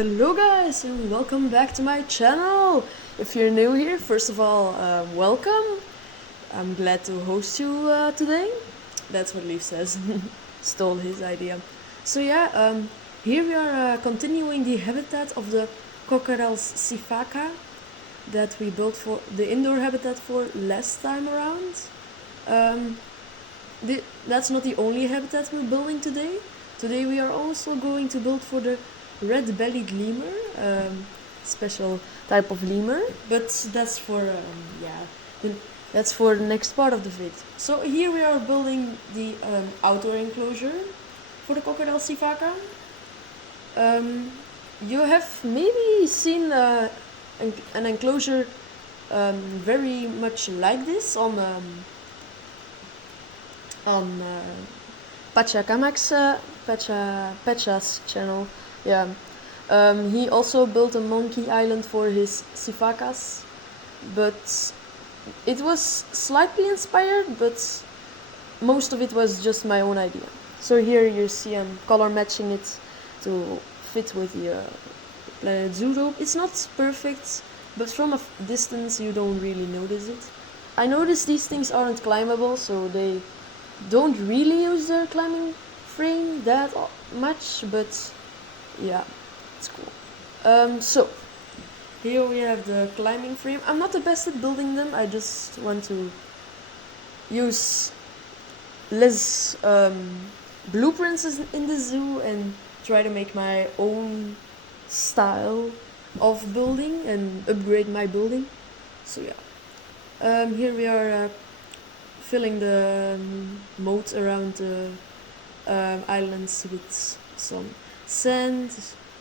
Hello guys and welcome back to my channel. If you're new here, first of all, welcome. I'm glad to host you today. That's what Leaf says. Stole his idea. So yeah, here we are continuing the habitat of the Cockerels sifaka that we built for the indoor habitat for last time around. Um, that's not the only habitat we're building today. Today we are also going to build for the Red-Bellied Lemur, special type of lemur, but that's for that's for the next part of the vid. So here we are building the outdoor enclosure for the crocodile sifaka. You have maybe seen an enclosure very much like this on Pacha's channel. Yeah. He also built a monkey island for his sifakas, but it was slightly inspired, but most of it was just my own idea. So here you see I'm color matching it to fit with the Planet Zoo rope. It's not perfect, but from a distance you don't really notice it. I noticed these things aren't climbable, so they don't really use their climbing frame that much, but yeah, it's cool. So here we have the climbing frame. I'm not the best at building them. I just want to use less blueprints in the zoo and try to make my own style of building and upgrade my building. So yeah, here we are filling the moat around the islands with some sand.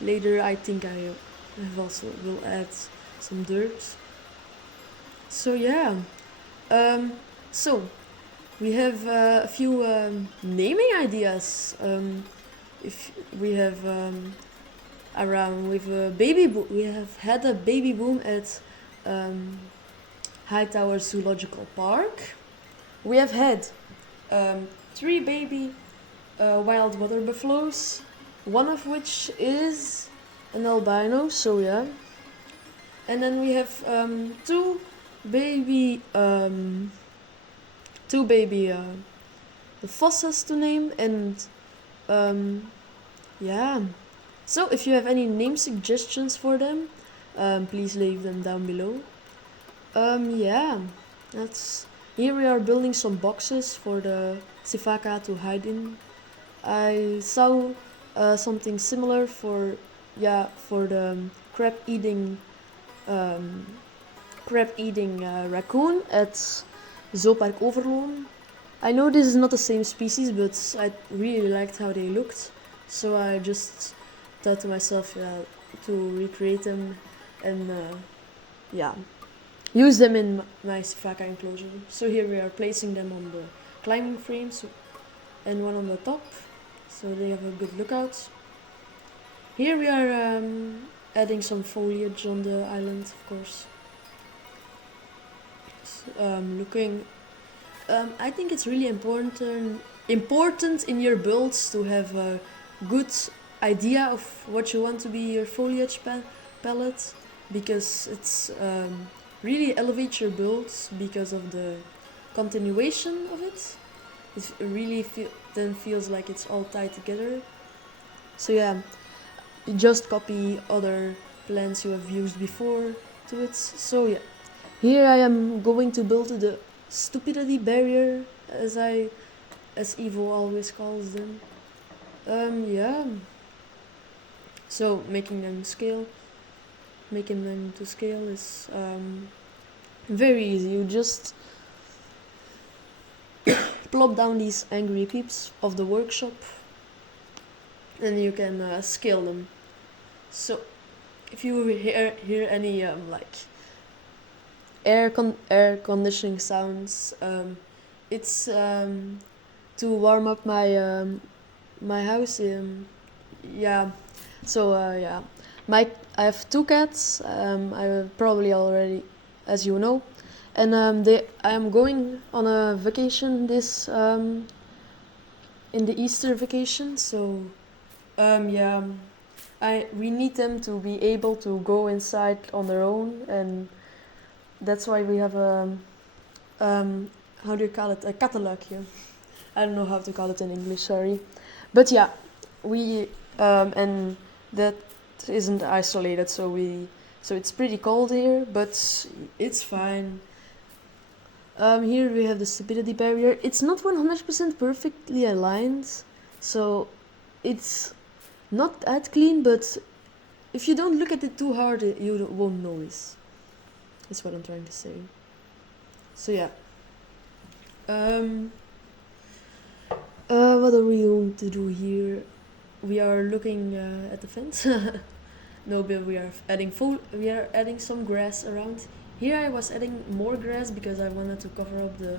Later I think I also will add some dirt. So yeah, so we have a few naming ideas. If we have around with a baby boom, we have had a baby boom at Hightower Zoological Park. We have had 3 baby wild water buffaloes, one of which is an albino, so yeah. And then we have 2 baby fossils to name, and yeah. So if you have any name suggestions for them, please leave them down below. Yeah, that's. Here we are building some boxes for the sifaka to hide in. I saw something similar for the crab-eating raccoon at Zoopark Overloon. I know this is not the same species, but I really liked how they looked, so I just thought to myself, to recreate them and use them in my sifaka enclosure. So here we are placing them on the climbing frames and one on the top, so they have a good lookout. Here we are adding some foliage on the island, of course. I think it's really important in your builds to have a good idea of what you want to be your foliage palette, because it's really elevates your builds because of the continuation of it. It really then feels like it's all tied together. So yeah, you just copy other plants you have used before to it. So yeah, here I am going to build the stupidity barrier, as Evo always calls them. Yeah. So making them to scale is very easy. You just plop down these angry peeps of the workshop and you can scale them. So if you hear any like air conditioning sounds, it's to warm up my house. Yeah. So yeah, I have 2 cats. I probably already, as you know, and I am going on a vacation this in the Easter vacation. So yeah, we need them to be able to go inside on their own, and that's why we have how do you call it, a catalog here. I don't know how to call it in English, sorry. But yeah, we and that isn't isolated, so it's pretty cold here, but it's fine. Here we have the stability barrier. It's not 100% perfectly aligned, so it's not that clean, but if you don't look at it too hard, you won't notice. That's what I'm trying to say. So yeah. What are we going to do here? We are looking at the fence. No, but we are adding some grass around. Here I was adding more grass because I wanted to cover up the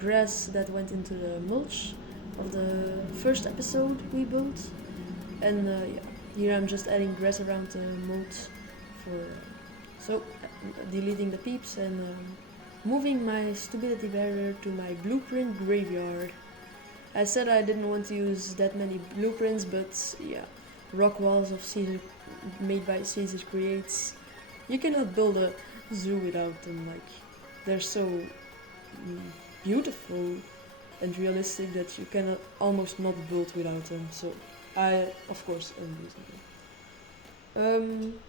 grass that went into the mulch of the first episode we built. And yeah, here I'm just adding grass around the moat for deleting the peeps and moving my stability barrier to my blueprint graveyard. I said I didn't want to use that many blueprints, but yeah, rock walls of Caesar made by Caesar Creates. You cannot build a zoo without them. Like, they're so beautiful and realistic that you cannot almost not build without them. So I, of course, am using them.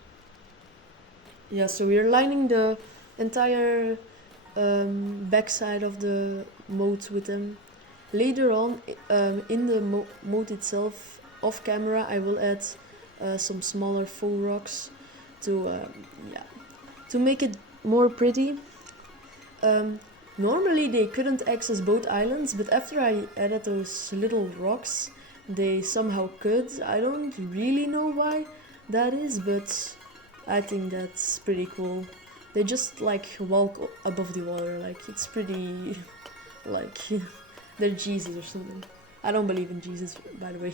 Yeah, so we're lining the entire backside of the moat with them. Later on, in the moat itself, off camera, I will add some smaller faux rocks to make it more pretty. Normally they couldn't access both islands, but after I added those little rocks, they somehow could. I don't really know why that is, but I think that's pretty cool. They just like walk above the water, like it's pretty like they're Jesus or something. I don't believe in Jesus, by the way.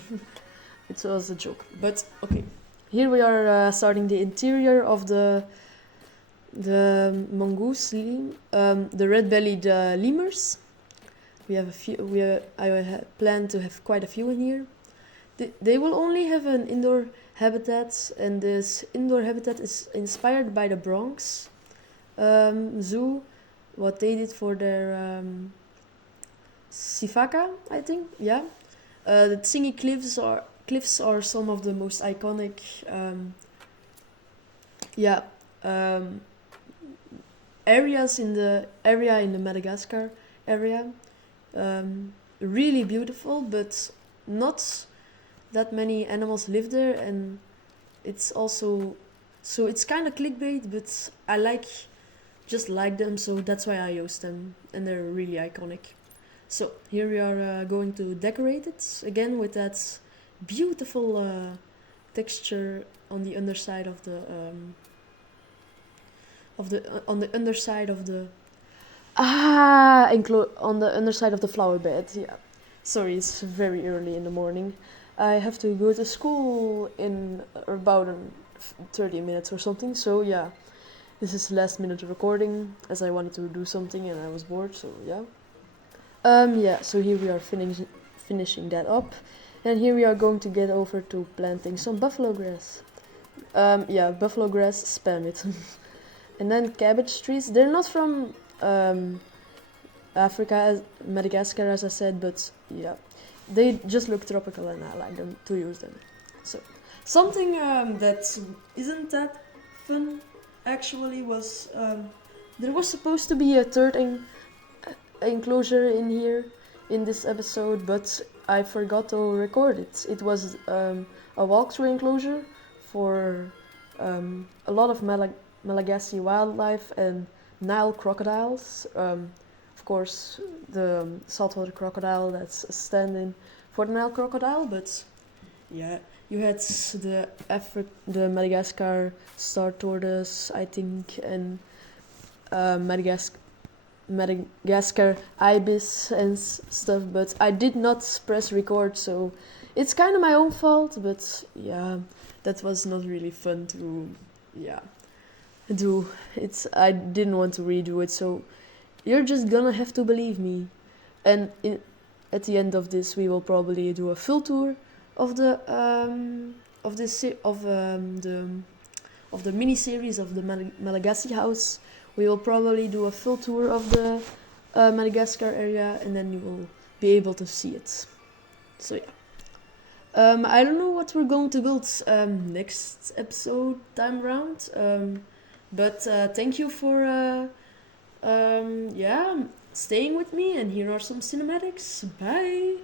It was a joke. But okay, here we are starting the interior of the mongoose, the red-bellied lemurs. We have a few. I plan to have quite a few in here. They will only have an indoor habitat, and this indoor habitat is inspired by the Bronx Zoo. What they did for their Sifaka, I think. Yeah. The Tsingy cliffs are some of the most iconic areas in the Madagascar area. Really beautiful, but not that many animals live there, and it's also it's kind of clickbait, but I just like them, so that's why I use them, and they're really iconic. So here we are going to decorate it again with that beautiful texture on the underside of the on the underside of the on the underside of the flower bed. Yeah, sorry, it's very early in the morning. I have to go to school in about 30 minutes or something. So yeah, this is last minute recording as I wanted to do something and I was bored. So yeah. Yeah, so here we are finishing that up, and here we are going to get over to planting some buffalo grass. Yeah, buffalo grass, spam it. And then cabbage trees. They're not from Africa, Madagascar, as I said, but yeah, they just look tropical, and I like them to use them. So something that isn't that fun actually was there was supposed to be a third enclosure in here in this episode, but I forgot to record it. It was a walkthrough enclosure for a lot of Malagasy wildlife and Nile crocodiles. Of course, the saltwater crocodile that's standing for the Nile crocodile, but yeah, you had the Madagascar star tortoise, I think, and Madagascar ibis and stuff, but I did not press record, so it's kind of my own fault, but yeah, that was not really fun to do. I didn't want to redo it, so you're just gonna have to believe me. And at the end of this, we will probably do a full tour of the of this of the mini series of the Malagasy house. We will probably do a full tour of the Madagascar area, and then you will be able to see it. So yeah. I don't know what we're going to build next episode time round, but thank you for yeah, staying with me, and here are some cinematics. Bye!